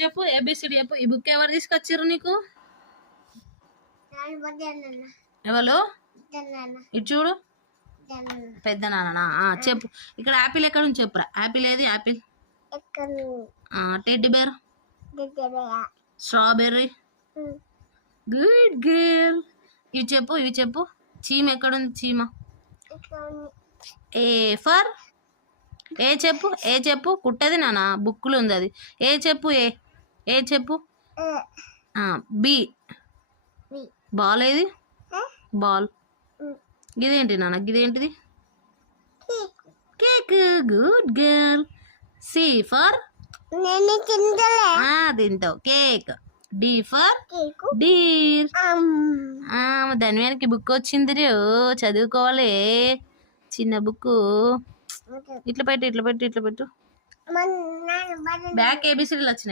చెప్పు ఏబిసిడి చెప్పు. ఈ బుక్ ఎవరు తీసుకొచ్చిర్రు నీకు? ఎవరు? ఇటు చూడు, పెద్ద నాన్న. చెప్పు. ఇక్కడ యాపిల్ ఎక్కడ ఉంది చెప్పురా. యాపిల్ ఏది? Apple. Teddy bear, strawberry. Good girl. ఇవి చెప్పు, ఇవి చెప్పు. చీమ ఎక్కడుంది? చీమ. ఏ ఫర్ ఏ చెప్పు, ఏ చెప్పు. కుట్టది నాన్న, బుక్కులు ఉంది అది. ఏ చెప్పు, ఏ ఏ చెప్పు. బి బాల్ ఏది? బాల్. గిదేంటి నాన్న, గిదేంటిది? Cake. Good girl. C for తింటావు కేక్. D for deer. ధన్యానికి బుక్ వచ్చింది రే, చదువుకోవాలి. చిన్న బుక్. ఇట్లా పెట్టు, ఇట్లా పెట్టు, ఇట్లా పెట్టు. బ్యాక్ ఏబిసిడీలు వచ్చినాయి.